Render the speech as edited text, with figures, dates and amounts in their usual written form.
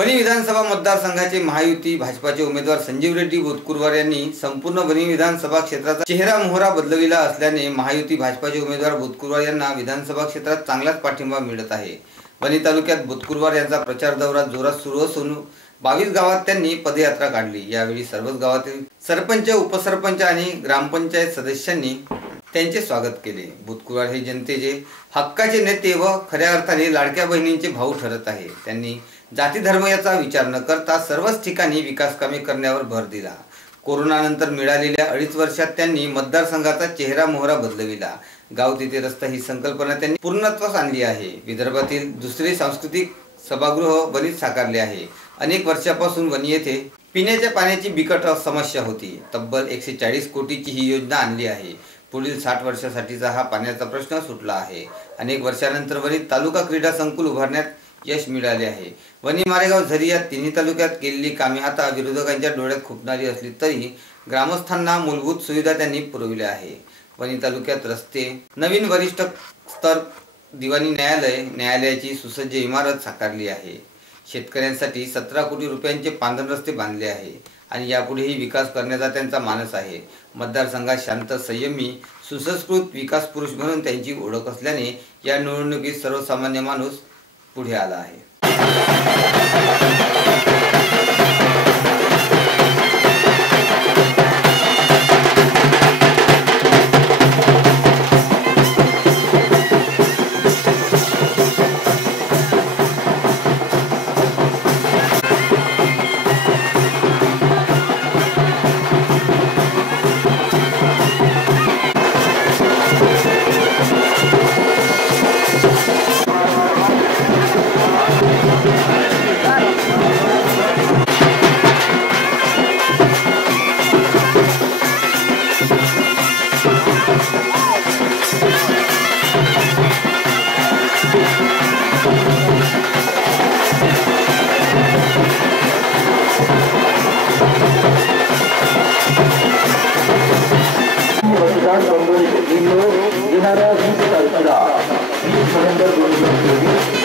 वणी विधानसभा मतदारसंघाचे महायुती भाजपाचे उमेदवार संजीव रेड्डी बुतकुरवार यांनी संपूर्ण वणी विधानसभा क्षेत्राचा चेहरा मोहरा बदलविला असल्याने महायुती भाजपाचे उमेदवार बुतकुरवार यांना विधानसभा क्षेत्रात चांगलाच पाठिंबा मिळत आहे। वणी तालुक्यात बुतकुरवार यांचा प्रचार दौरा जोरात सुरू असून 22 गावात त्यांनी पदयात्रा काढली। यावेळी सर्वच गावातील सरपंच, उपसरपंच आणि ग्रामपंचायत सदस्यांनी त्यांचे स्वागत केले। बुतकुरवार हे जनतेचे हक्काचे नेते व खऱ्या अर्थाने लाडक्या बहिणींचे भाऊ ठरत आहे। त्यांनी जाती धर्म याचा विचार न करता सर्वच ठिकाणी विकास कामे करण्यावर भर दिला। कोरोना नंतर मिळालेल्या 2.5 वर्षात त्यांनी मतदारसंघाचा चेहरा मोहरा बदलविला। गाव तिथे रस्ता ही संकल्पना त्यांनी पूर्णत्वास आणली आहे। विदर्भातील दुसरे सांस्कृतिक सभागृह वणीत साकारले आहे। अनेक वर्षापासून वणी येथे पिण्याच्या पाण्याची बिकट समस्या होती। तब्बल 140 कोटीची ही योजना आणली आहे। पुढील 60 वर्षासाठीचा हा पाण्याचा प्रश्न सुटला आहे। अनेक वर्षानंतर वणीत तालुका क्रीडा संकुल उभारण्यात यश मिळाले आहे। वणी, मारेगाव, झरी या तिन्ही तालुक्यात केलेली कामे आता विरोधकांच्या डोळ्यात खुपणारी असली तरी ग्रामस्थांना मूलभूत सुविधा त्यांनी पुरविल्या आहे। वणी तालुक्यात रस्ते, नवीन वरिष्ठ स्तर दिवाणी न्यायालयाची सुसज्ज इमारत साकारली आहे। शेतकऱ्यांसाठी 17 कोटी रुपयांचे पांधन रस्ते बांधले आहे आणि यापुढेही विकास करण्याचा त्यांचा मानस आहे। मतदारसंघात शांत, संयमी, सुसंस्कृत विकास पुरुष म्हणून त्यांची ओळख असल्याने या निवडणुकीत सर्वसामान्य माणूस पुढे आला आहे। Inno, Inara, Vista, 20 November 2023